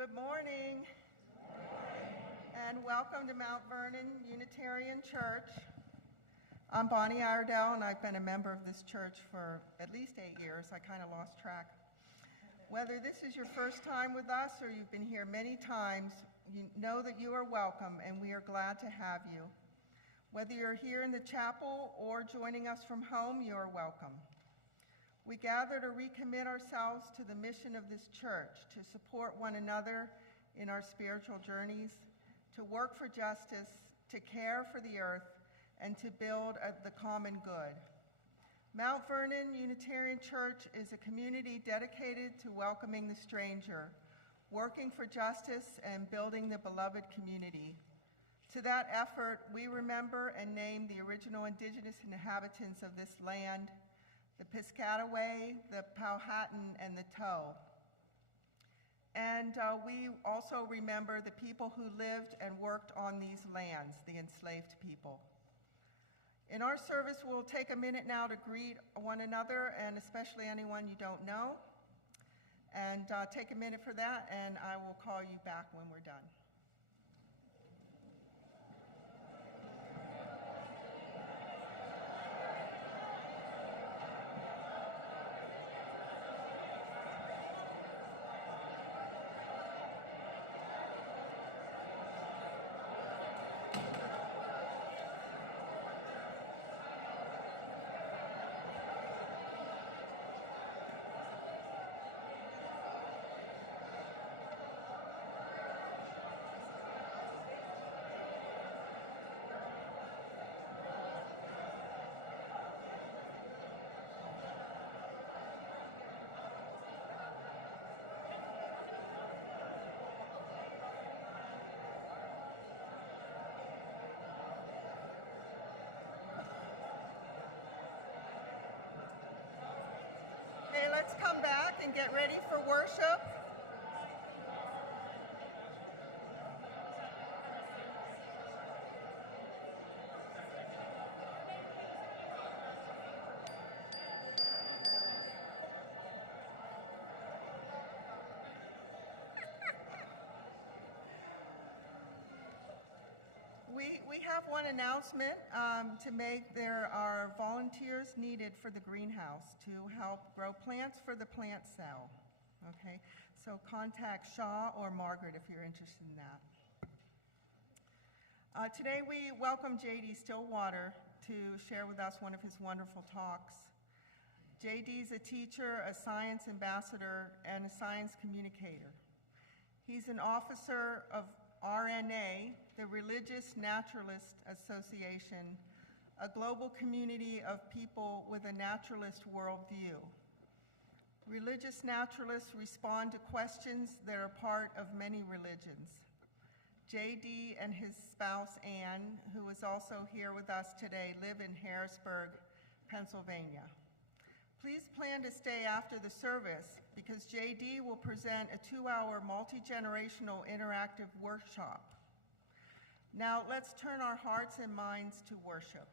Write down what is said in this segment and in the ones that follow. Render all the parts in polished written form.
Good morning, and welcome to Mount Vernon Unitarian Church. I'm Bonnie Iredell, and I've been a member of this church for at least 8 years. I kind of lost track. Whether this is your first time with us or you've been here many times, you know that you are welcome, and we are glad to have you. Whether you're here in the chapel or joining us from home, you are welcome. We gather to recommit ourselves to the mission of this church, to support one another in our spiritual journeys, to work for justice, to care for the earth, and to build the common good. Mount Vernon Unitarian Church is a community dedicated to welcoming the stranger, working for justice, and building the beloved community. To that effort, we remember and name the original indigenous inhabitants of this land, the Piscataway, the Powhatan, and the Tow. And we also remember the people who lived and worked on these lands, the enslaved people. In our service, we'll take a minute now to greet one another, and especially anyone you don't know. And take a minute for that, and I will call you back when we're done. Let's come back and get ready for worship. We have one announcement to make. There are volunteers needed for the greenhouse to help grow plants for the plant sale. Okay, so contact Shaw or Margaret if you're interested in that. Today we welcome J.D. Stillwater to share with us one of his wonderful talks. J.D. is a teacher, a science ambassador, and a science communicator. He's an officer of RNA, the Religious Naturalist Association, a global community of people with a naturalist worldview. Religious naturalists respond to questions that are part of many religions. J.D. and his spouse, Anne, who is also here with us today, live in Harrisburg, Pennsylvania. Please plan to stay after the service because J.D. will present a 2-hour multi-generational interactive workshop. Now let's turn our hearts and minds to worship.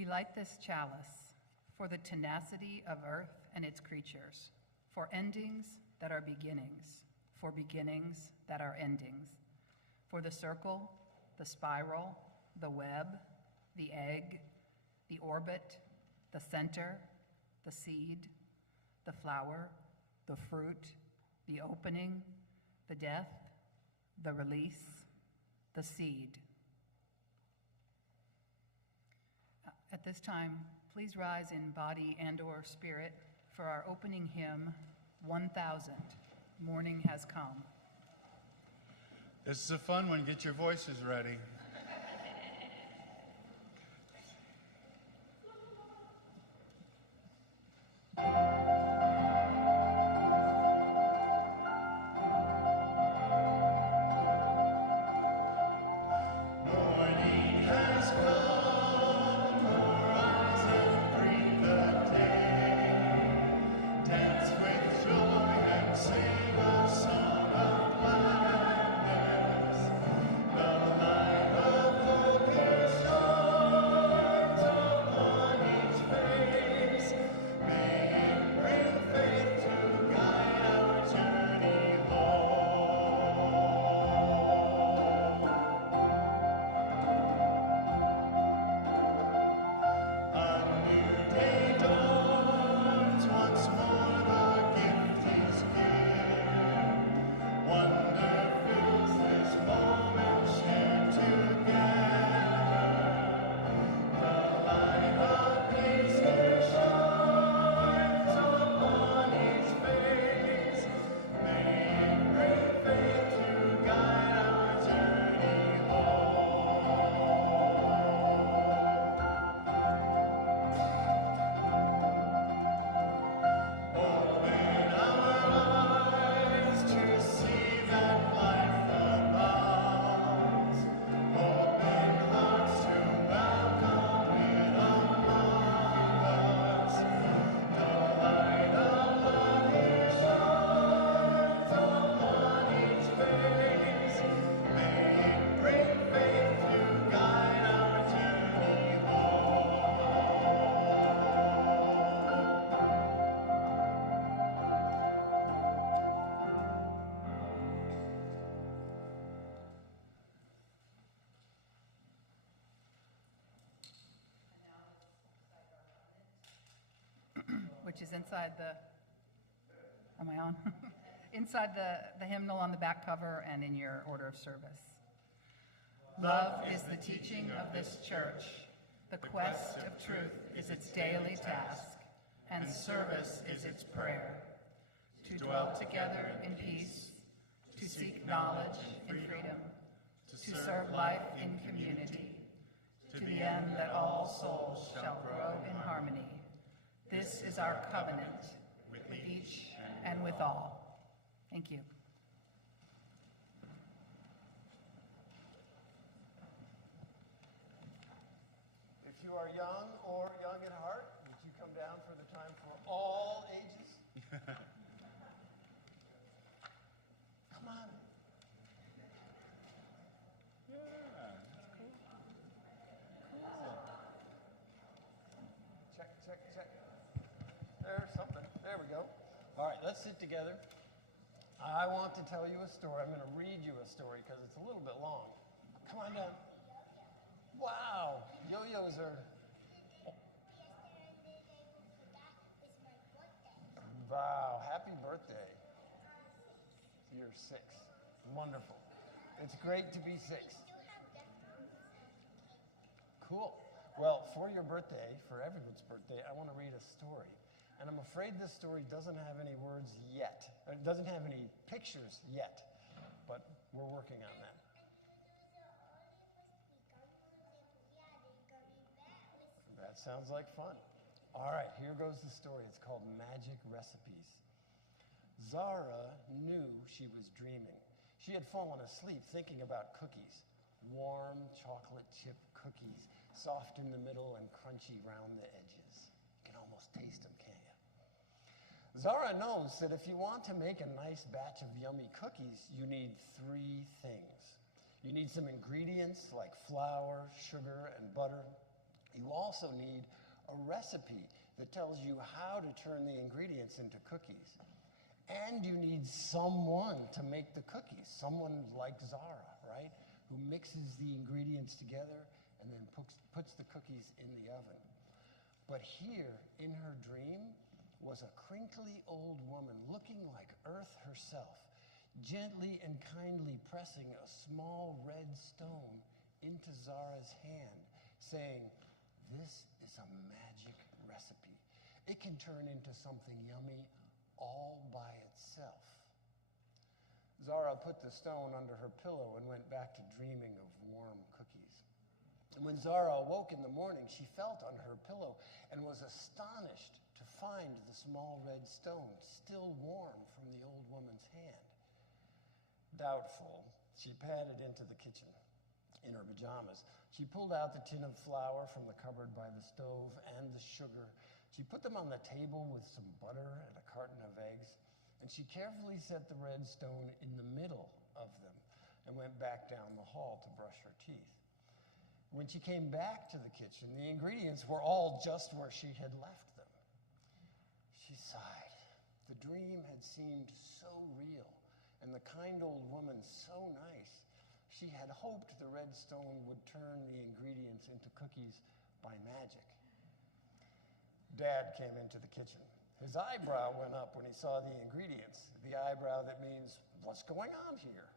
We light this chalice for the tenacity of earth and its creatures, for endings that are beginnings, for beginnings that are endings, for the circle, the spiral, the web, the egg, the orbit, the center, the seed, the flower, the fruit, the opening, the death, the release, the seed. At this time, please rise in body and/or spirit for our opening hymn, 1000, Morning Has Come. This is a fun one. Get your voices ready. Which is inside the, am I on? Inside the hymnal on the back cover and in your order of service. Love is the teaching of this church. The quest of truth is its daily task, and service is its prayer. To dwell together in peace, to seek knowledge in freedom, to serve life in community, to the end that all souls shall grow in harmony. This is our covenant with each and with all. Thank you. If you are young or young at heart, would you come down for the time for all ages? Come on. Yeah, that's cool. Cool. Check, check, check. There's something. There we go. All right, let's sit together. I want to tell you a story. I'm going to read you a story because it's a little bit long. Come on down. Wow, yo-yos are... Wow, happy birthday. You're 6. Wonderful. It's great to be 6. Cool. Well, for your birthday, for everyone's birthday, I want to read a story. And I'm afraid this story doesn't have any words yet. It doesn't have any pictures yet, but we're working on that. That sounds like fun. All right, here goes the story. It's called Magic Recipes. Zara knew she was dreaming. She had fallen asleep thinking about cookies. Warm chocolate chip cookies, soft in the middle and crunchy round the edges. You can almost taste them, can't you? Zara knows that if you want to make a nice batch of yummy cookies, you need 3 things. You need some ingredients like flour, sugar, and butter. You also need a recipe that tells you how to turn the ingredients into cookies. And you need someone to make the cookies, someone like Zara, right? Who mixes the ingredients together and then puts the cookies in the oven. But here, in her dream, was a crinkly old woman looking like Earth herself, gently and kindly pressing a small red stone into Zara's hand, saying, "This is a magic recipe. It can turn into something yummy all by itself." Zara put the stone under her pillow and went back to dreaming of warm cookies. And when Zara awoke in the morning, she felt under her pillow and was astonished to find the small red stone still warm from the old woman's hand. Doubtful, she padded into the kitchen in her pajamas. She pulled out the tin of flour from the cupboard by the stove and the sugar. She put them on the table with some butter and a carton of eggs, and she carefully set the red stone in the middle of them and went back down the hall to brush her teeth. When she came back to the kitchen, the ingredients were all just where she had left them. She sighed. The dream had seemed so real, and the kind old woman so nice. She had hoped the red stone would turn the ingredients into cookies by magic. Dad came into the kitchen. His eyebrow went up when he saw the ingredients, the eyebrow that means, "What's going on here?"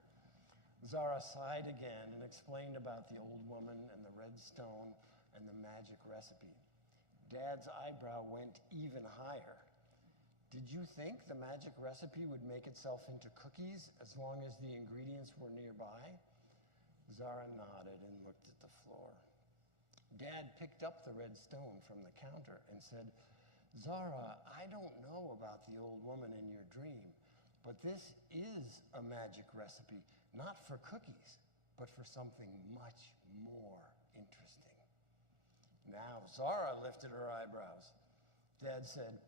Zara sighed again and explained about the old woman and the red stone and the magic recipe. Dad's eyebrow went even higher. "Did you think the magic recipe would make itself into cookies as long as the ingredients were nearby?" Zara nodded and looked at the floor. Dad picked up the red stone from the counter and said, "Zara, I don't know about the old woman in your dream, but this is a magic recipe, not for cookies, but for something much more interesting." Now Zara lifted her eyebrows. Dad said,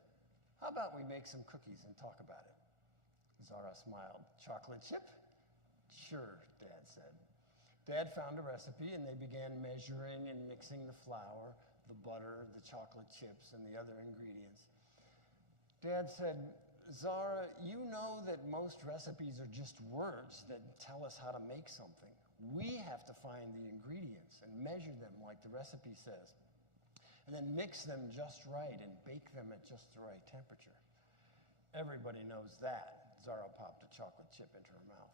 "How about we make some cookies and talk about it?" Zara smiled. "Chocolate chip?" "Sure," Dad said. Dad found a recipe, and they began measuring and mixing the flour, the butter, the chocolate chips, and the other ingredients. Dad said, "Zara, you know that most recipes are just words that tell us how to make something. We have to find the ingredients and measure them like the recipe says, and then mix them just right and bake them at just the right temperature." "Everybody knows that." Zara popped a chocolate chip into her mouth.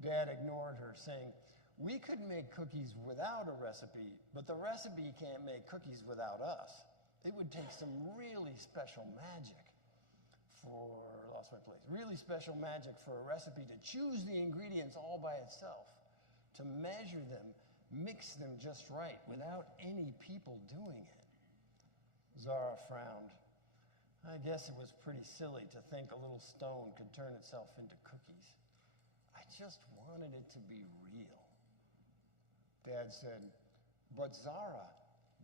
Dad ignored her, saying, "We could make cookies without a recipe, but the recipe can't make cookies without us. It would take some really special magic really special magic for a recipe to choose the ingredients all by itself, to measure them, mix them just right without any people doing it." Zara frowned. "I guess it was pretty silly to think a little stone could turn itself into cookies. I just wanted it to be real." Dad said, "But Zara,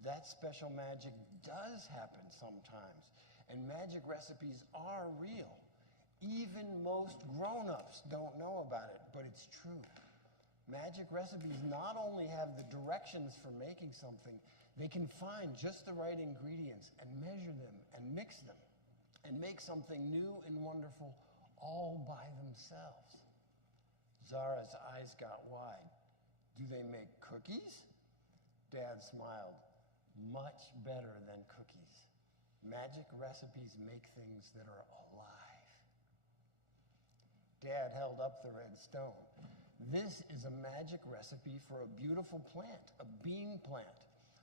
that special magic does happen sometimes, and magic recipes are real. Even most grown-ups don't know about it, but it's true. Magic recipes not only have the directions for making something, they can find just the right ingredients and measure them and mix them and make something new and wonderful all by themselves." Zara's eyes got wide. "Do they make cookies?" Dad smiled. "Much better than cookies. Magic recipes make things that are alive." Dad held up the red stone. "This is a magic recipe for a beautiful plant, a bean plant.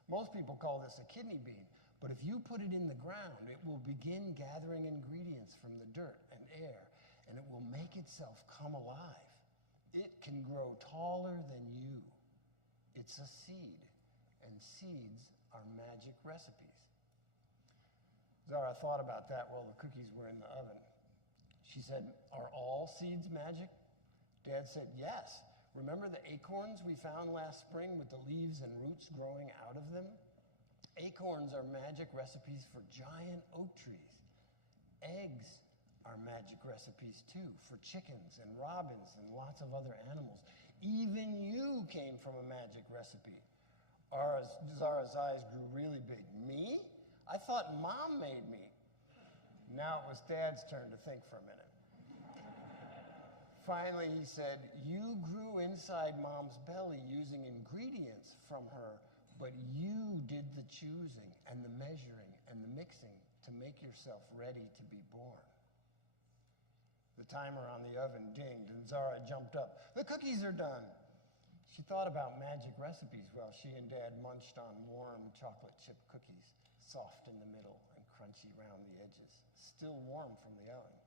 Most people call this a kidney bean, but if you put it in the ground, it will begin gathering ingredients from the dirt and air, and it will make itself come alive. It can grow taller than you. It's a seed, and seeds are magic recipes." Zara thought about that while the cookies were in the oven. She said, "Are all seeds magic?" Dad said, "Yes. Remember the acorns we found last spring with the leaves and roots growing out of them? Acorns are magic recipes for giant oak trees. Eggs are magic recipes too for chickens and robins and lots of other animals. Even you came from a magic recipe. Zara's eyes grew really big. Me? I thought Mom made me. Now it was Dad's turn to think for a minute. Finally, he said, "You grew inside Mom's belly using ingredients from her, but you did the choosing and the measuring and the mixing to make yourself ready to be born." The timer on the oven dinged, and Zara jumped up. "The cookies are done." She thought about magic recipes while she and Dad munched on warm chocolate chip cookies, soft in the middle and crunchy around the edges, still warm from the oven.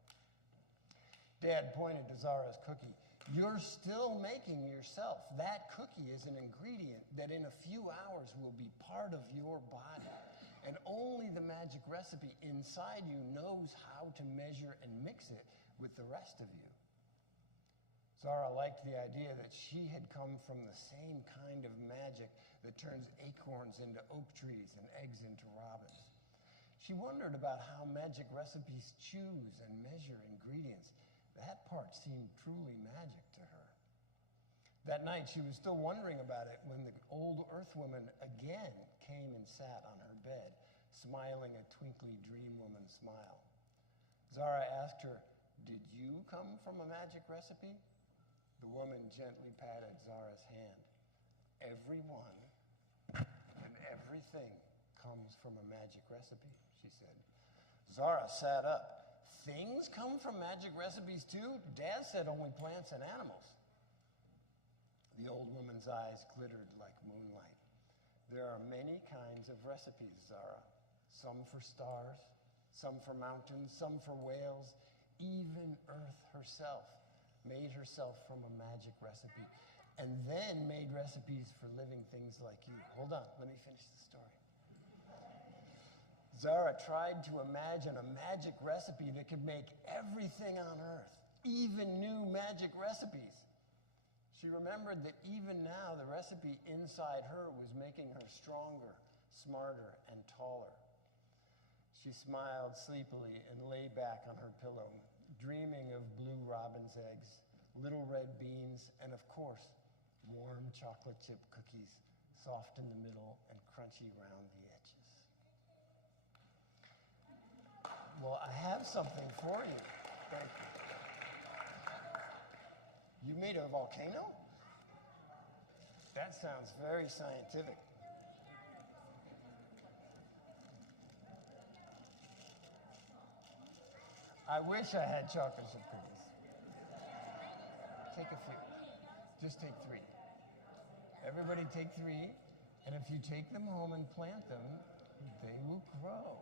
Dad pointed to Zara's cookie. "You're still making yourself. That cookie is an ingredient that in a few hours will be part of your body. And only the magic recipe inside you knows how to measure and mix it with the rest of you." Zara liked the idea that she had come from the same kind of magic that turns acorns into oak trees and eggs into robins. She wondered about how magic recipes choose and measure ingredients. That part seemed truly magic to her. That night, she was still wondering about it when the old earth woman again came and sat on her bed, smiling a twinkly dream woman smile. Zara asked her, "Did you come from a magic recipe?" The woman gently patted Zara's hand. "Everyone and everything comes from a magic recipe," she said. Zara sat up. "Things come from magic recipes too? Dad said only plants and animals." The old woman's eyes glittered like moonlight. "There are many kinds of recipes, Zara. Some for stars, some for mountains, some for whales. Even Earth herself made herself from a magic recipe, and then made recipes for living things like you." Hold on, let me finish the story. Zara tried to imagine a magic recipe that could make everything on Earth, even new magic recipes. She remembered that even now the recipe inside her was making her stronger, smarter, and taller. She smiled sleepily and lay back on her pillow, dreaming of blue robin's eggs, little red beans, and of course, warm chocolate chip cookies, soft in the middle and crunchy around the edges. Well, I have something for you. Thank you. You made a volcano? That sounds very scientific. I wish I had chocolate chip cookies. Take a few. Just take 3. Everybody take 3, and if you take them home and plant them, they will grow.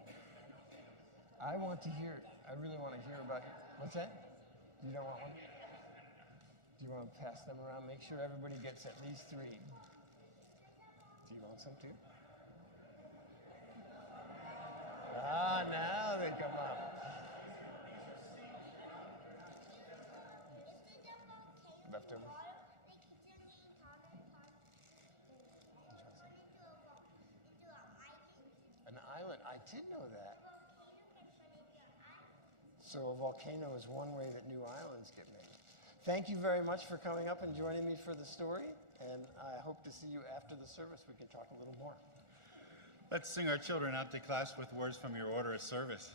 I really want to hear about it. What's that? You don't want one? Do you want to pass them around? Make sure everybody gets at least 3. Do you want some too? Ah, now they come up. Leftovers? An island? I did know that. So a volcano is one way that new islands get made. Thank you very much for coming up and joining me for the story, and I hope to see you after the service. We can talk a little more. Let's sing our children out to class with words from your order of service.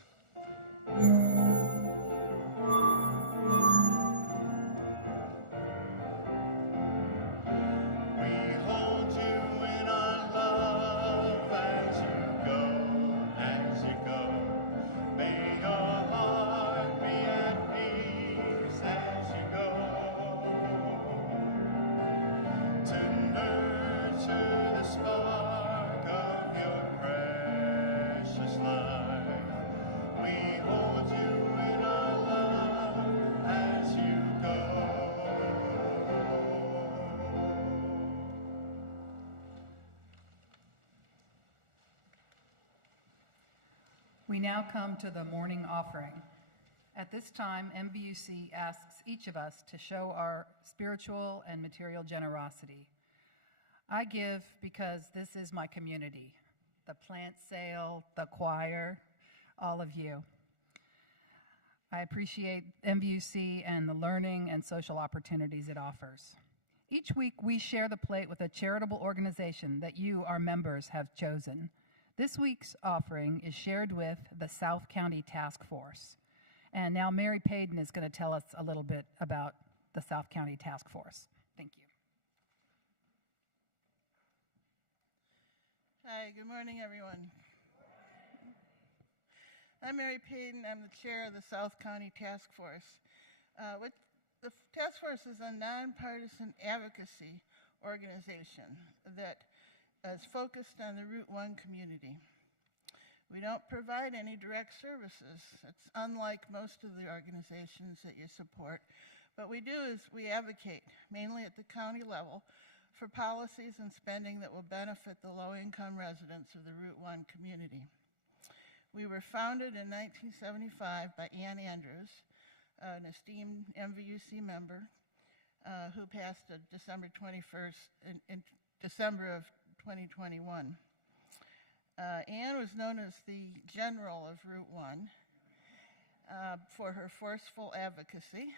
We now come to the morning offering. At this time, MVUC asks each of us to show our spiritual and material generosity. I give because this is my community, the plant sale, the choir, all of you. I appreciate MVUC and the learning and social opportunities it offers. Each week, we share the plate with a charitable organization that you, our members, have chosen. This week's offering is shared with the South County Task Force. And now Mary Payden is going to tell us a little bit about the South County Task Force. Thank you. Hi, good morning, everyone. I'm Mary Payden. I'm the chair of the South County Task Force. The task force is a nonpartisan advocacy organization that is focused on the Route 1 community. We don't provide any direct services. It's unlike most of the organizations that you support. What we do is we advocate, mainly at the county level, for policies and spending that will benefit the low-income residents of the Route 1 community. We were founded in 1975 by Ann Andrews, an esteemed MVUC member who passed on December 21st, in December of 2021. Ann was known as the general of Route 1 for her forceful advocacy,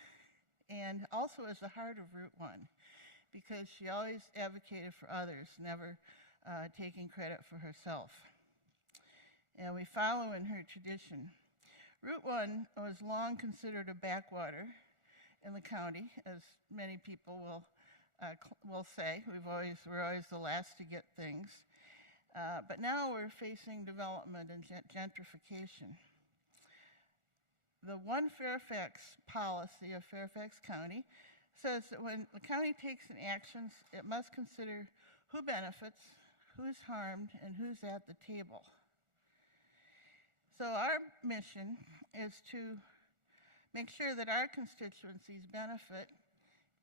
and also as the heart of Route 1, because she always advocated for others, never taking credit for herself. And we follow in her tradition. Route 1 was long considered a backwater in the county, as many people will say. We're always the last to get things. But now we're facing development and gentrification. The One Fairfax policy of Fairfax County says that when the county takes an action, it must consider who benefits, who's harmed, and who's at the table. So our mission is to make sure that our constituencies benefit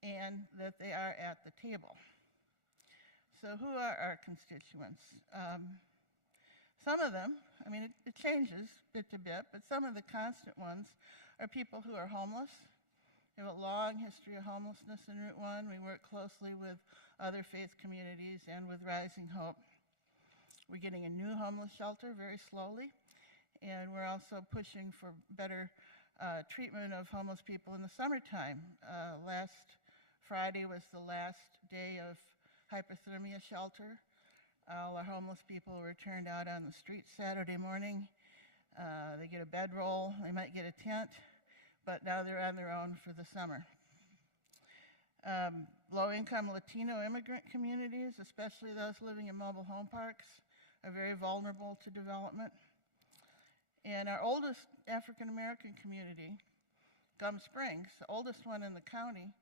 and that they are at the table. So who are our constituents? Some of them, I mean, it changes bit to bit, but some of the constant ones are people who are homeless. We have a long history of homelessness in Route 1. We work closely with other faith communities and with Rising Hope. We're getting a new homeless shelter very slowly, and we're also pushing for better treatment of homeless people in the summertime. Last Friday was the last day of hypothermia shelter. All our homeless people were turned out on the street Saturday morning. They get a bedroll, they might get a tent, but now they're on their own for the summer. Low-income Latino immigrant communities, especially those living in mobile home parks, are very vulnerable to development. And our oldest African-American community, Gum Springs, the oldest one in the county,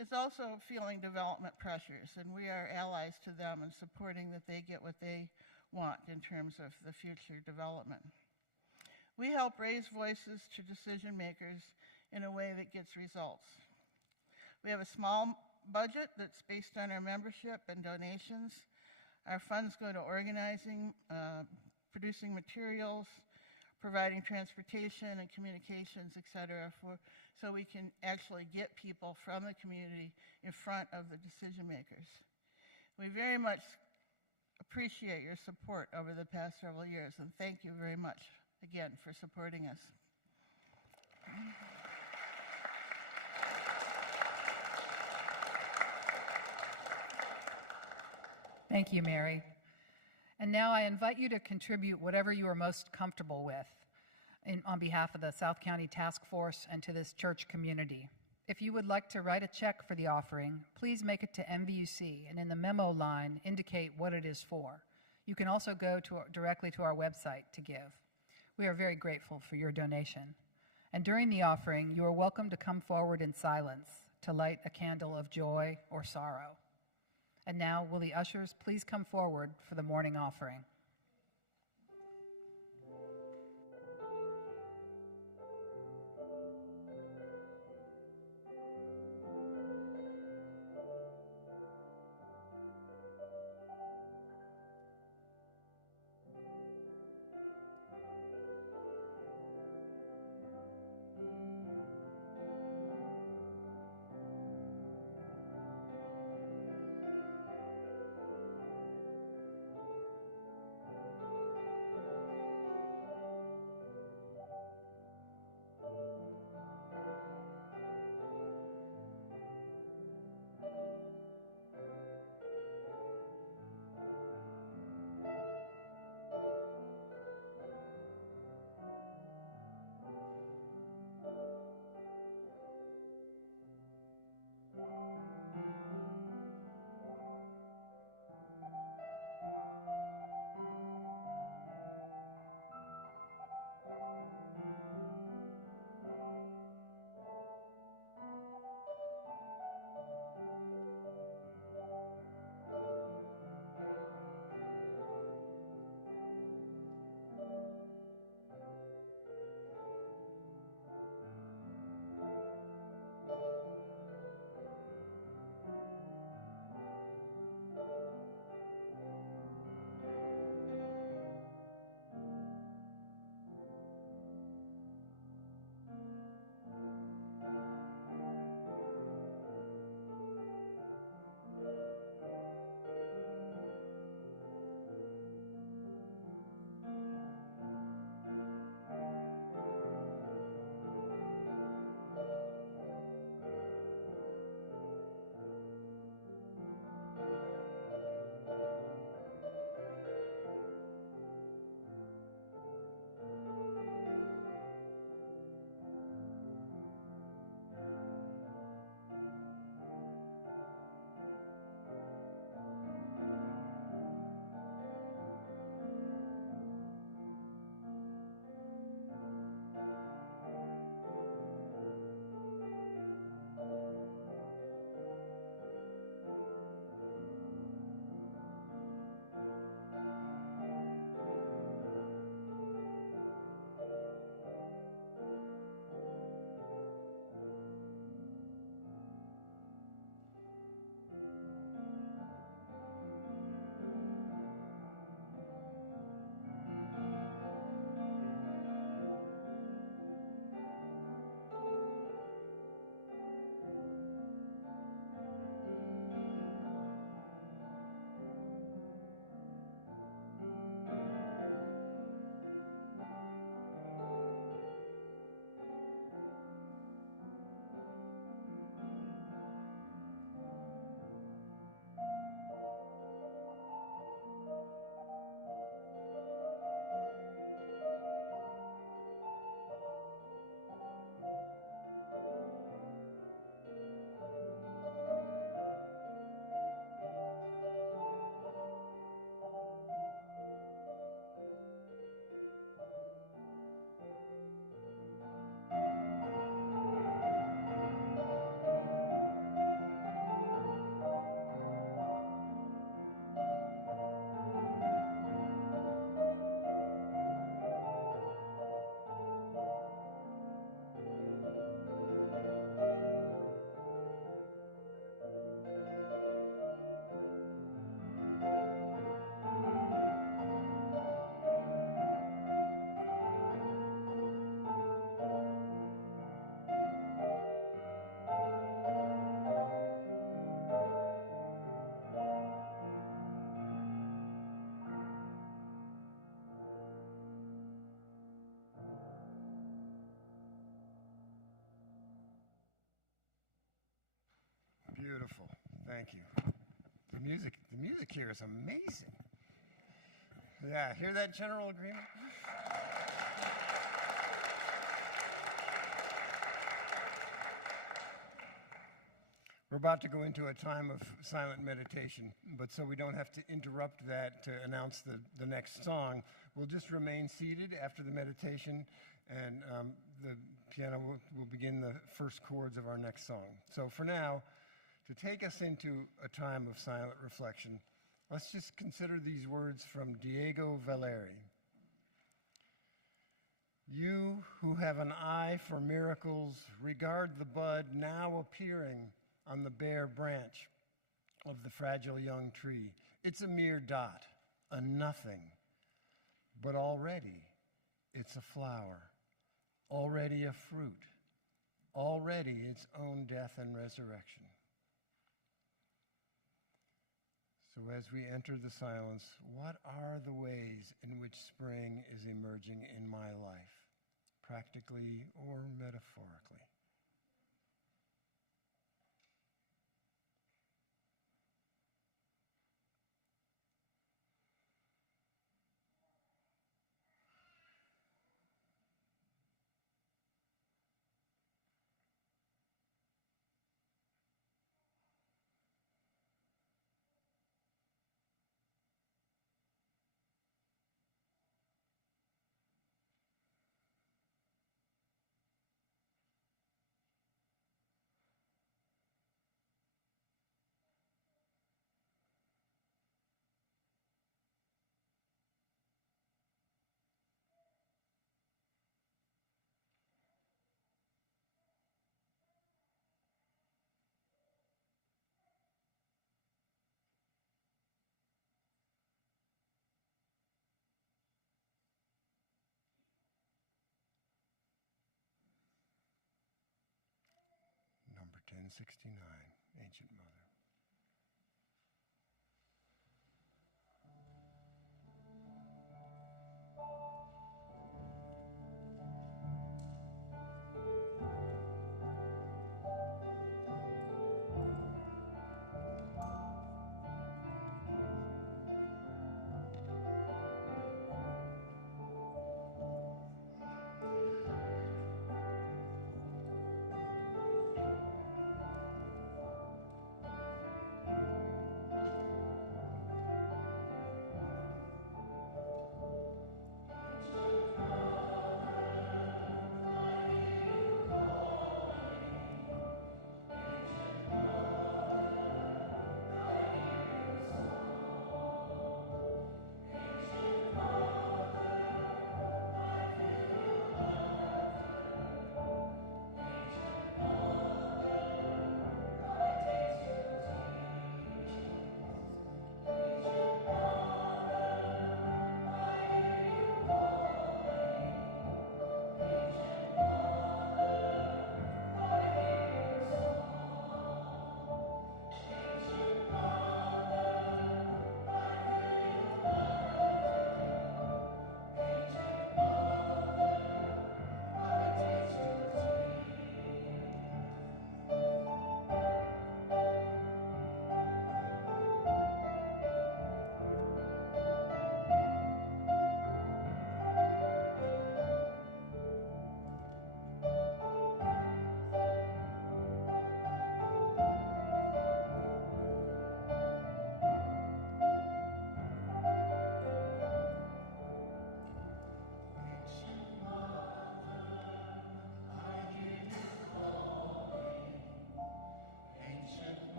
is also feeling development pressures, and we are allies to them in supporting that they get what they want in terms of the future development. We help raise voices to decision makers in a way that gets results. We have a small budget that's based on our membership and donations. Our funds go to organizing, producing materials, providing transportation and communications, et cetera, so we can actually get people from the community in front of the decision makers. We very much appreciate your support over the past several years, and thank you very much again for supporting us. Thank you, Mary. And now I invite you to contribute whatever you are most comfortable with on behalf of the South County Task Force and to this church community. If you would like to write a check for the offering, please make it to MVUC and in the memo line indicate what it is for. You can also go directly to our website to give. We are very grateful for your donation. And during the offering, you are welcome to come forward in silence to light a candle of joy or sorrow. And now, will the ushers please come forward for the morning offering? Thank you. The music here is amazing. Yeah, hear that general agreement? We're about to go into a time of silent meditation, but so we don't have to interrupt that to announce the next song, we'll just remain seated after the meditation, and the piano will begin the first chords of our next song. So for now, to take us into a time of silent reflection, let's just consider these words from Diego Valeri. You who have an eye for miracles, regard the bud now appearing on the bare branch of the fragile young tree. It's a mere dot, a nothing, but already it's a flower, already a fruit, already its own death and resurrection. So as we enter the silence, what are the ways in which spring is emerging in my life, practically or metaphorically? Number 1069, Ancient Mother.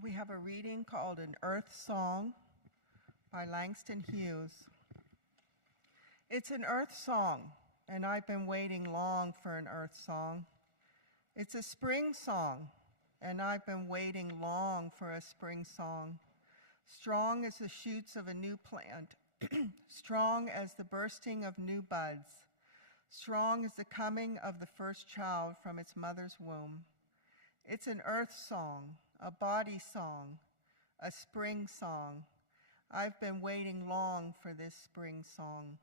We have a reading called An Earth Song by Langston Hughes. It's an earth song, and I've been waiting long for an earth song. It's a spring song, and I've been waiting long for a spring song. Strong as the shoots of a new plant, strong as the bursting of new buds, strong as the coming of the first child from its mother's womb. It's an earth song, a body song, a spring song. I've been waiting long for this spring song.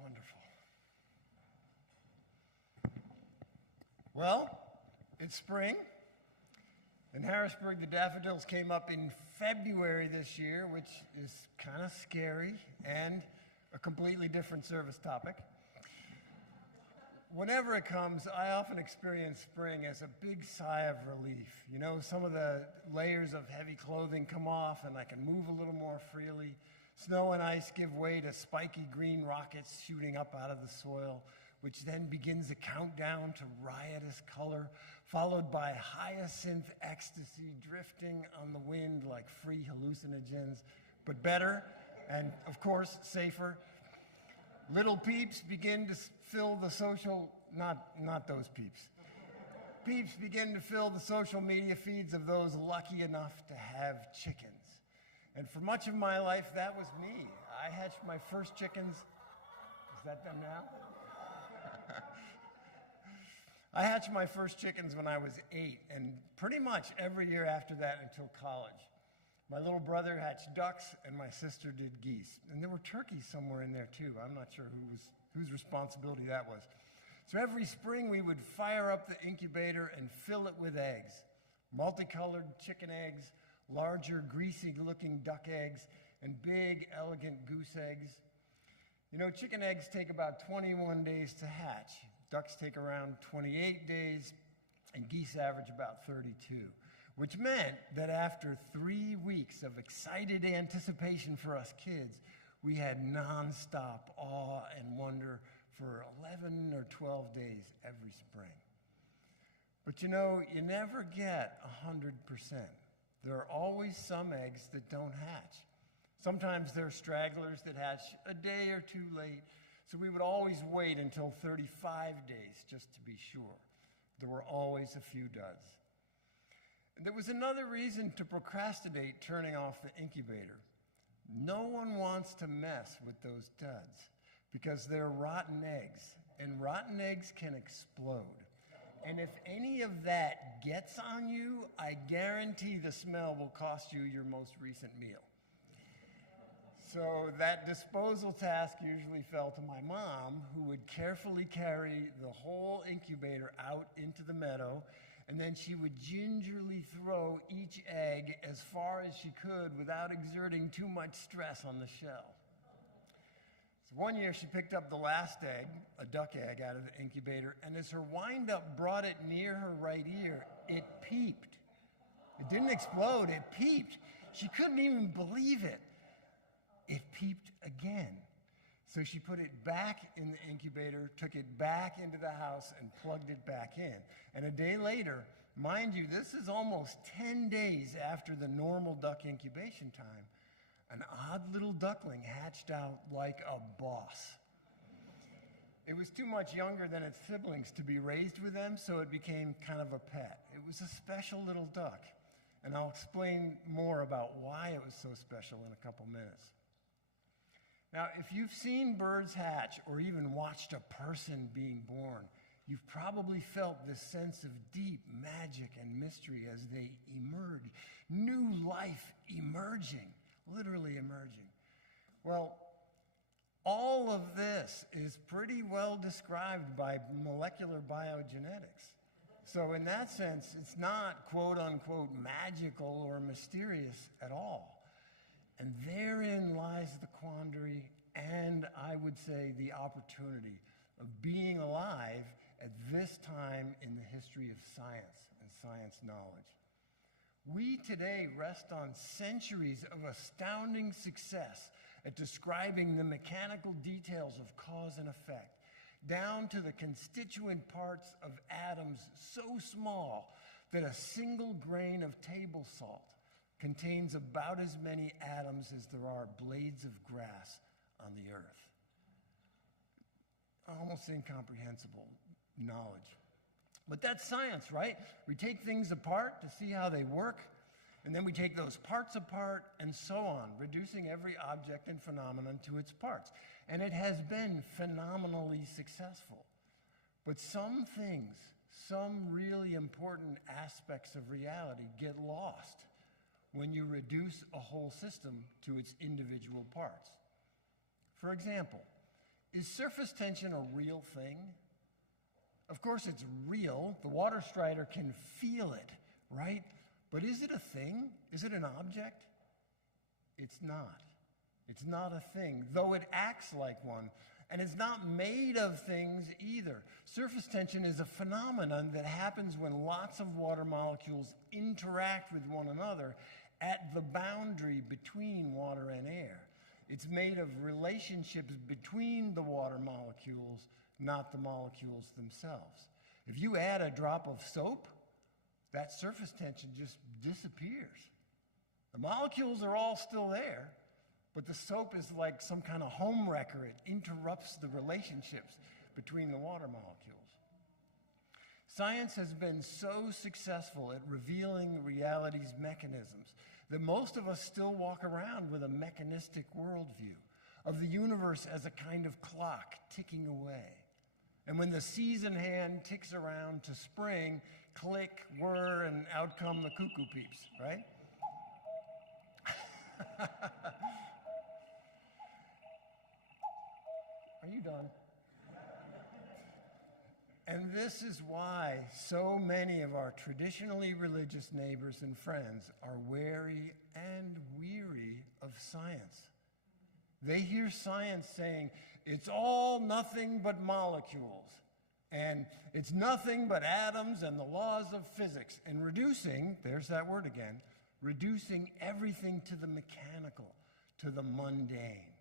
Wonderful. Well, it's spring. In Harrisburg, the daffodils came up in February this year, which is kind of scary and a completely different service topic. Whenever it comes, I often experience spring as a big sigh of relief. You know, some of the layers of heavy clothing come off and I can move a little more freely. Snow and ice give way to spiky green rockets shooting up out of the soil, which then begins a countdown to riotous color, followed by hyacinth ecstasy drifting on the wind like free hallucinogens, but better and, of course, safer. Little peeps begin to fill the social, not those peeps. Peeps begin to fill the social media feeds of those lucky enough to have chickens. And for much of my life, that was me. I hatched my first chickens. Is that them now? I hatched my first chickens when I was 8, and pretty much every year after that until college. My little brother hatched ducks, and my sister did geese. And there were turkeys somewhere in there, too. I'm not sure whose responsibility that was. So every spring, we would fire up the incubator and fill it with eggs. Multicolored chicken eggs, larger, greasy-looking duck eggs, and big, elegant goose eggs. You know, chicken eggs take about 21 days to hatch. Ducks take around 28 days, and geese average about 32, which meant that after 3 weeks of excited anticipation for us kids, We had nonstop awe and wonder for 11 or 12 days every spring. But you know, you never get 100%. There are always some eggs that don't hatch. Sometimes there are stragglers that hatch a day or two late, so we would always wait until 35 days just to be sure. There were always a few duds. There was another reason to procrastinate turning off the incubator. No one wants to mess with those duds because they're rotten eggs, and rotten eggs can explode. And if any of that gets on you, I guarantee the smell will cost you your most recent meal. So that disposal task usually fell to my mom, who would carefully carry the whole incubator out into the meadow, and then she would gingerly throw each egg as far as she could without exerting too much stress on the shell. So one year she picked up the last egg, a duck egg, out of the incubator, and as her wind-up brought it near her right ear, it peeped. It didn't explode, it peeped. She couldn't even believe it. It peeped again. So she put it back in the incubator, took it back into the house, and plugged it back in. And a day later, mind you, this is almost 10 days after the normal duck incubation time, an odd little duckling hatched out like a boss. It was too much younger than its siblings to be raised with them, so it became kind of a pet. It was a special little duck, and I'll explain more about why it was so special in a couple minutes. Now, if you've seen birds hatch or even watched a person being born, you've probably felt this sense of deep magic and mystery as they emerge. New life emerging, literally emerging. Well, all of this is pretty well described by molecular biogenetics. So in that sense, it's not quote unquote magical or mysterious at all. And therein lies the quandary and, I would say, the opportunity of being alive at this time in the history of science and science knowledge. We today rest on centuries of astounding success at describing the mechanical details of cause and effect, down to the constituent parts of atoms so small that a single grain of table salt contains about as many atoms as there are blades of grass on the earth. Almost incomprehensible knowledge. But that's science, right? We take things apart to see how they work, and then we take those parts apart and so on, reducing every object and phenomenon to its parts. And it has been phenomenally successful. But some things, some really important aspects of reality get lost when you reduce a whole system to its individual parts. For example, is surface tension a real thing? Of course it's real. The water strider can feel it, right? But is it a thing? Is it an object? It's not. It's not a thing, though it acts like one. And it's not made of things either. Surface tension is a phenomenon that happens when lots of water molecules interact with one another at the boundary between water and air. It's made of relationships between the water molecules, not the molecules themselves. If you add a drop of soap, that surface tension just disappears. The molecules are all still there, but the soap is like some kind of home wrecker. It interrupts the relationships between the water molecules. Science has been so successful at revealing reality's mechanisms that most of us still walk around with a mechanistic worldview of the universe as a kind of clock ticking away. And when the season hand ticks around to spring, click, whir, and out come the cuckoo peeps, right? Are you done? And this is why so many of our traditionally religious neighbors and friends are wary and weary of science. They hear science saying, it's all nothing but molecules, and it's nothing but atoms and the laws of physics, and reducing, there's that word again, reducing everything to the mechanical, to the mundane.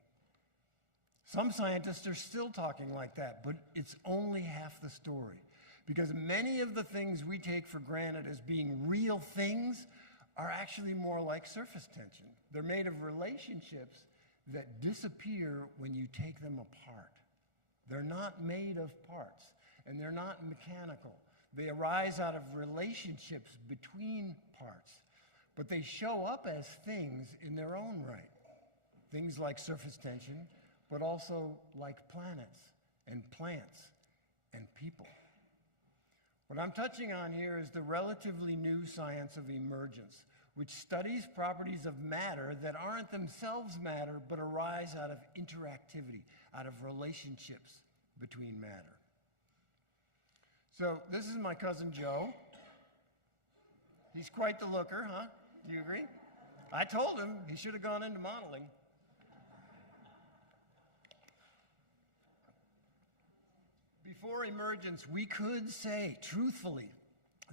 Some scientists are still talking like that, but it's only half the story. Because many of the things we take for granted as being real things are actually more like surface tension. They're made of relationships that disappear when you take them apart. They're not made of parts, and they're not mechanical. They arise out of relationships between parts, but they show up as things in their own right. Things like surface tension, but also like planets and plants and people. What I'm touching on here is the relatively new science of emergence, which studies properties of matter that aren't themselves matter, but arise out of interactivity, out of relationships between matter. So this is my cousin Joe. He's quite the looker, huh? Do you agree? I told him he should have gone into modeling. Before emergence, we could say, truthfully,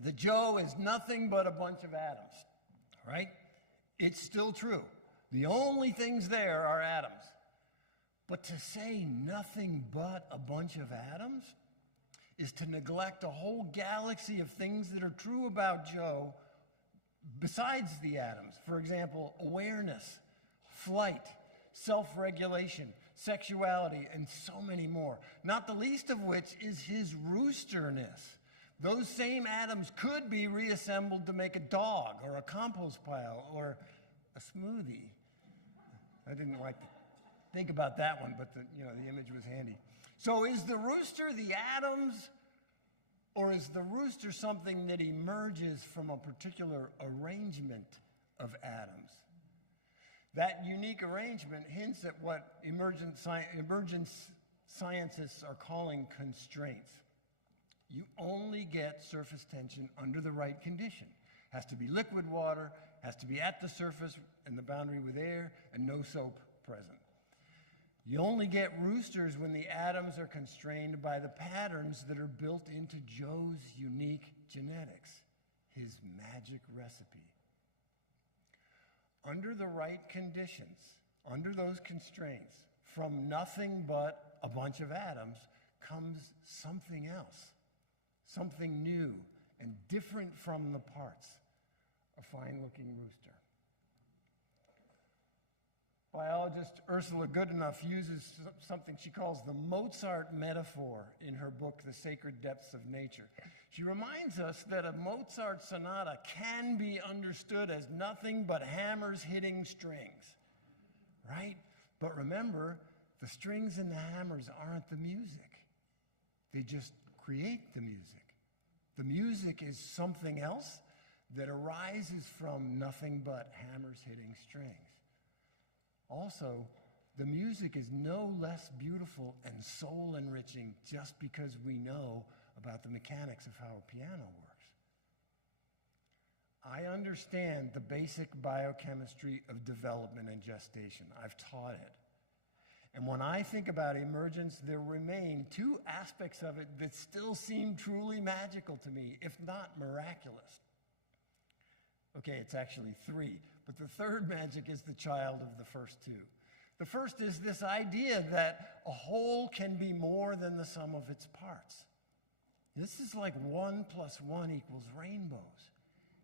that Joe is nothing but a bunch of atoms, right? It's still true. The only things there are atoms. But to say nothing but a bunch of atoms is to neglect a whole galaxy of things that are true about Joe besides the atoms. For example, awareness, flight, self-regulation, sexuality, and so many more. Not the least of which is his roosterness. Those same atoms could be reassembled to make a dog or a compost pile or a smoothie. I didn't like to think about that one, but the image was handy. So is the rooster the atoms, or is the rooster something that emerges from a particular arrangement of atoms? That unique arrangement hints at what emergence scientists are calling constraints. You only get surface tension under the right condition. Has to be liquid water, has to be at the surface and the boundary with air, and no soap present. You only get roosters when the atoms are constrained by the patterns that are built into Joe's unique genetics, his magic recipe. Under the right conditions, under those constraints, from nothing but a bunch of atoms comes something else, something new and different from the parts, a fine-looking rooster. Biologist Ursula Goodenough uses something she calls the Mozart metaphor in her book, The Sacred Depths of Nature. She reminds us that a Mozart sonata can be understood as nothing but hammers hitting strings, right? But remember, the strings and the hammers aren't the music. They just create the music. The music is something else that arises from nothing but hammers hitting strings. Also, the music is no less beautiful and soul-enriching just because we know about the mechanics of how a piano works. I understand the basic biochemistry of development and gestation. I've taught it. And when I think about emergence, there remain two aspects of it that still seem truly magical to me, if not miraculous. Okay, it's actually three, but the third magic is the child of the first two. The first is this idea that a whole can be more than the sum of its parts. This is like 1 + 1 = rainbows.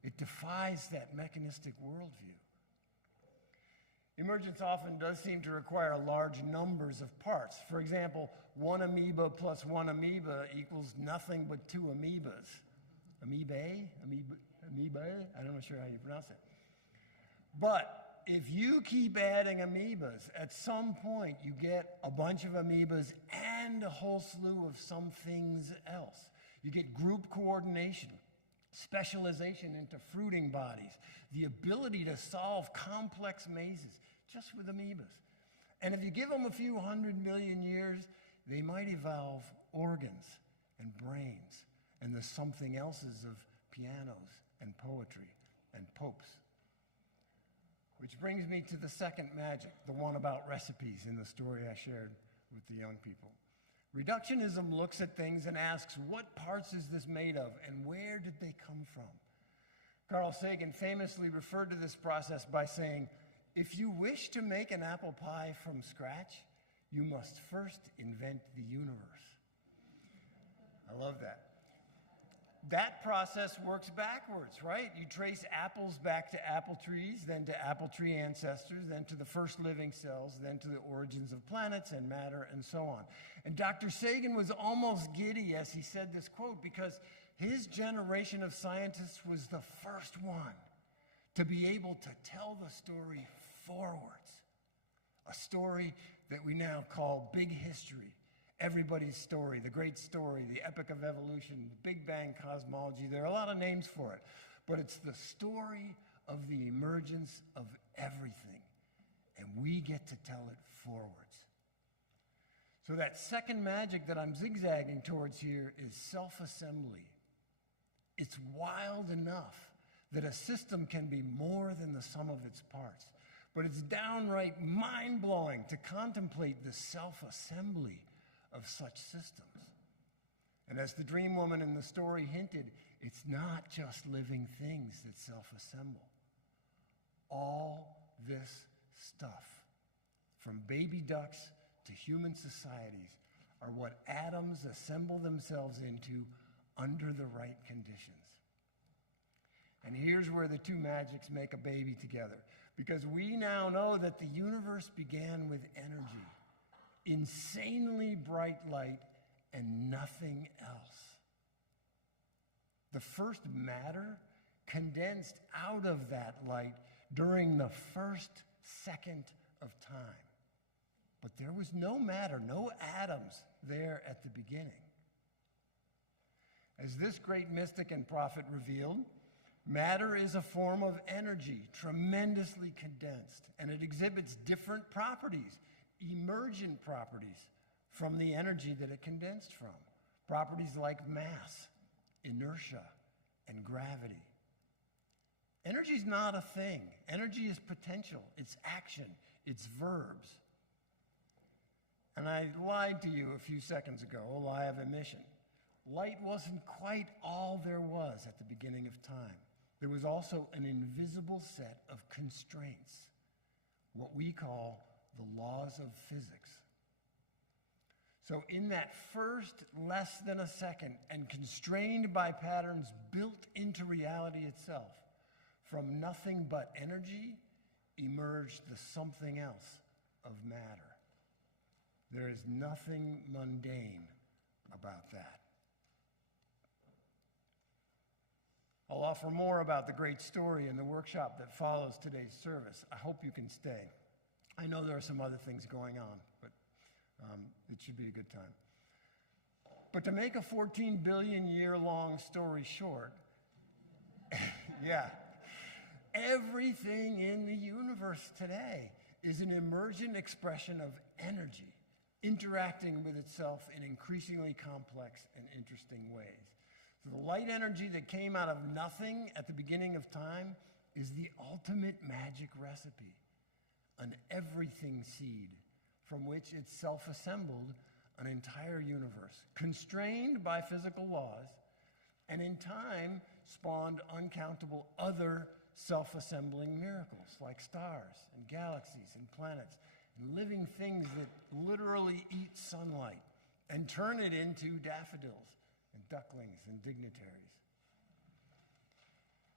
It defies that mechanistic worldview. Emergence often does seem to require large numbers of parts. For example, 1 amoeba plus 1 amoeba equals nothing but 2 amoebas. Amoebae? Amoebae? I'm not sure how you pronounce it. But if you keep adding amoebas, at some point you get a bunch of amoebas and a whole slew of some things else. You get group coordination, specialization into fruiting bodies, the ability to solve complex mazes just with amoebas. And if you give them a few 100 million years, they might evolve organs and brains and the something elses of pianos and poetry and popes. Which brings me to the second magic, the one about recipes in the story I shared with the young people. Reductionism looks at things and asks, what parts is this made of and where did they come from? Carl Sagan famously referred to this process by saying, if you wish to make an apple pie from scratch, you must first invent the universe. I love that. That process works backwards, right? You trace apples back to apple trees, then to apple tree ancestors, then to the first living cells, then to the origins of planets and matter, and so on. And Dr. Sagan was almost giddy as he said this quote because his generation of scientists was the first one to be able to tell the story forwards. A story that we now call big history. Everybody's story, the great story, the epic of evolution, Big Bang cosmology. There are a lot of names for it, but it's the story of the emergence of everything, and we get to tell it forwards. So that second magic that I'm zigzagging towards here is self-assembly. It's wild enough that a system can be more than the sum of its parts, but it's downright mind-blowing to contemplate the self-assembly of such systems. And as the dream woman in the story hinted, it's not just living things that self-assemble. All this stuff, from baby ducks to human societies, are what atoms assemble themselves into under the right conditions. And here's where the two magics make a baby together, because we now know that the universe began with energy, insanely bright light, and nothing else. The first matter condensed out of that light during the first second of time. But there was no matter, no atoms there at the beginning. As this great mystic and prophet revealed, matter is a form of energy, tremendously condensed, and it exhibits different properties, emergent properties from the energy that it condensed from. Properties like mass, inertia, and gravity. Energy is not a thing. Energy is potential, it's action, it's verbs. And I lied to you a few seconds ago, a lie of omission. Light wasn't quite all there was at the beginning of time. There was also an invisible set of constraints, what we call the laws of physics. So in that first less than a second, and constrained by patterns built into reality itself, from nothing but energy emerged the something else of matter. There is nothing mundane about that. I'll offer more about the great story in the workshop that follows today's service. I hope you can stay. I know there are some other things going on, but it should be a good time. But to make a 14 billion year long story short, yeah, everything in the universe today is an emergent expression of energy, interacting with itself in increasingly complex and interesting ways. So the light energy that came out of nothing at the beginning of time is the ultimate magic recipe, an everything seed from which it self-assembled an entire universe, constrained by physical laws, and in time spawned uncountable other self-assembling miracles like stars and galaxies and planets and living things that literally eat sunlight and turn it into daffodils and ducklings and dignitaries.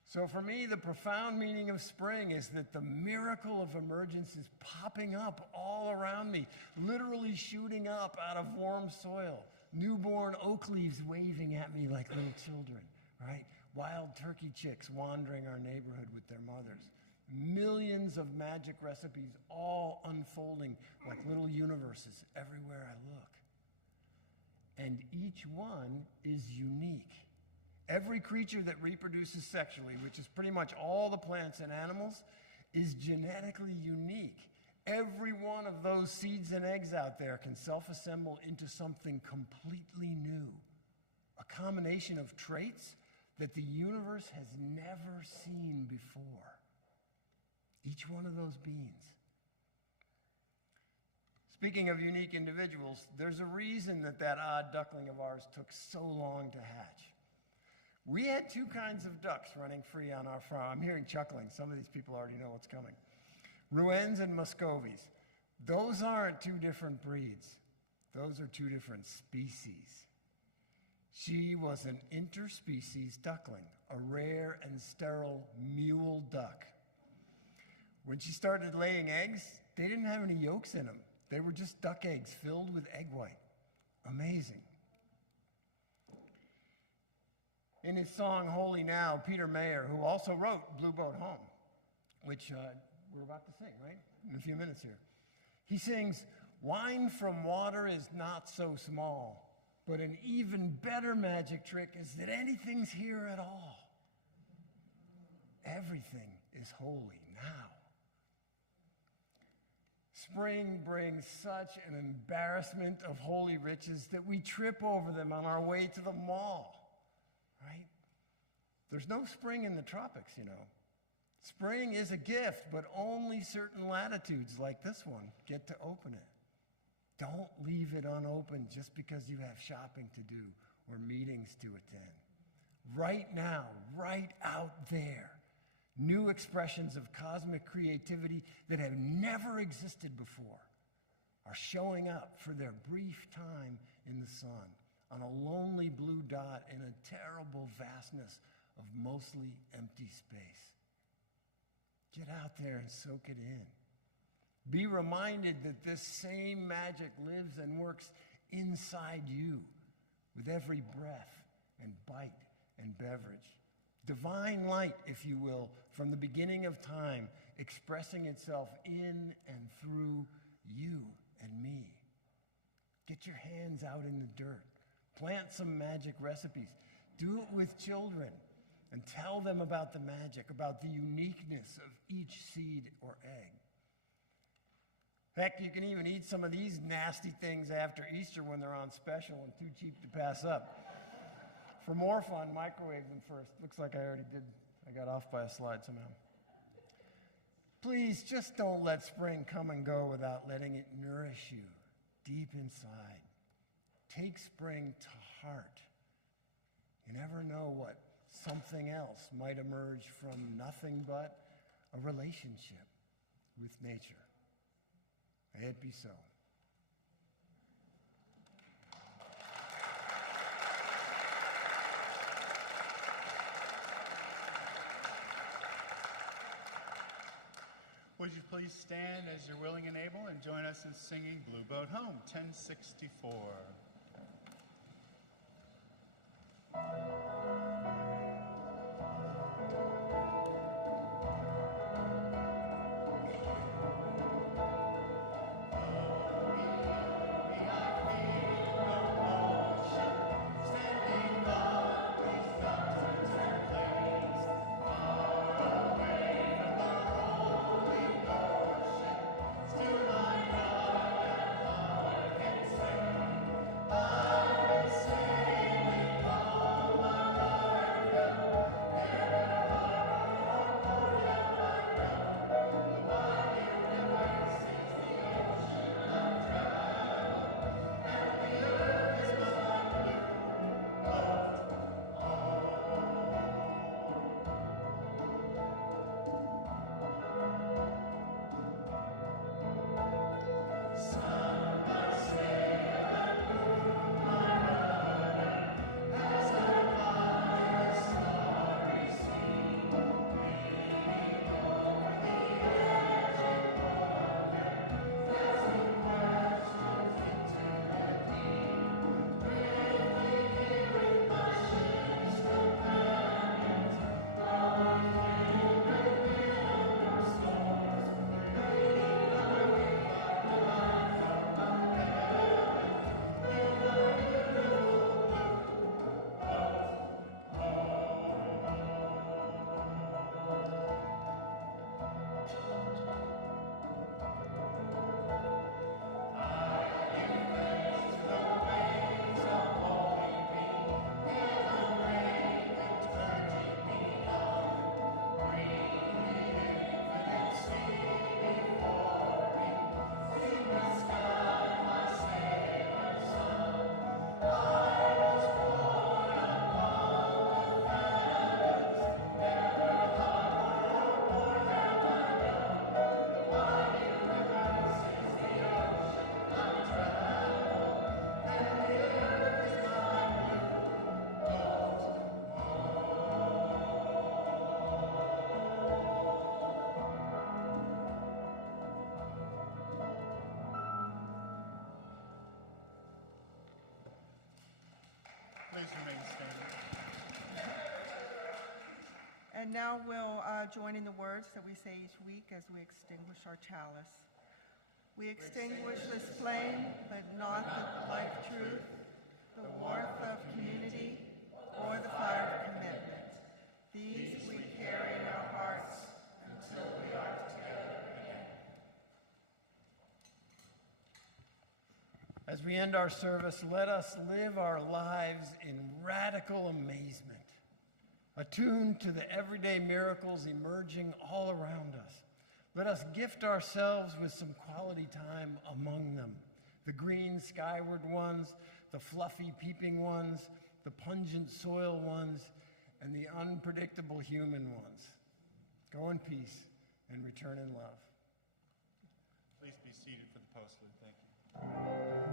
So for me, the profound meaning of spring is that the miracle of emergence is popping up all around me, literally shooting up out of warm soil, newborn oak leaves waving at me like little children, right? Wild turkey chicks wandering our neighborhood with their mothers. Millions of magic recipes all unfolding like little universes everywhere I look. And each one is unique. Every creature that reproduces sexually, which is pretty much all the plants and animals, is genetically unique. Every one of those seeds and eggs out there can self-assemble into something completely new, a combination of traits that the universe has never seen before. Each one of those beings. Speaking of unique individuals, there's a reason that odd duckling of ours took so long to hatch. We had two kinds of ducks running free on our farm. I'm hearing chuckling. Some of these people already know what's coming. Rouens and Muscovies. Those aren't two different breeds. Those are two different species. She was an interspecies duckling, a rare and sterile mule duck. When she started laying eggs, they didn't have any yolks in them. They were just duck eggs filled with egg white. Amazing. In his song, Holy Now, Peter Mayer, who also wrote Blue Boat Home, which we're about to sing, right? In a few minutes here. He sings, "Wine from water is not so small, but an even better magic trick is that anything's here at all. Everything is holy now." Spring brings such an embarrassment of holy riches that we trip over them on our way to the mall, right? There's no spring in the tropics, you know. Spring is a gift, but only certain latitudes like this one get to open it. Don't leave it unopened just because you have shopping to do or meetings to attend. Right now, right out there, new expressions of cosmic creativity that have never existed before are showing up for their brief time in the sun on a lonely blue dot in a terrible vastness of mostly empty space. Get out there and soak it in. Be reminded that this same magic lives and works inside you with every breath and bite and beverage. Divine light, if you will, from the beginning of time, expressing itself in and through you and me. Get your hands out in the dirt. Plant some magic recipes. Do it with children and tell them about the magic, about the uniqueness of each seed or egg. Heck, you can even eat some of these nasty things after Easter when they're on special and too cheap to pass up. For more fun, microwave them first. Looks like I already did. I got off by a slide somehow. Please, just don't let spring come and go without letting it nourish you deep inside. Take spring to heart. You never know what something else might emerge from nothing but a relationship with nature. May it be so. Would you please stand as you're willing and able and join us in singing Blue Boat Home, 1064. I And now we'll join in the words that we say each week as we extinguish our chalice. We extinguish this flame, but not the life truth, the warmth of community, or the fire of commitment. These we carry in our hearts until we are together again. As we end our service, let us live our lives in radical amazement, attuned to the everyday miracles emerging all around us. Let us gift ourselves with some quality time among them, the green skyward ones, the fluffy peeping ones, the pungent soil ones, and the unpredictable human ones. Go in peace and return in love. Please be seated for the postlude. Thank you.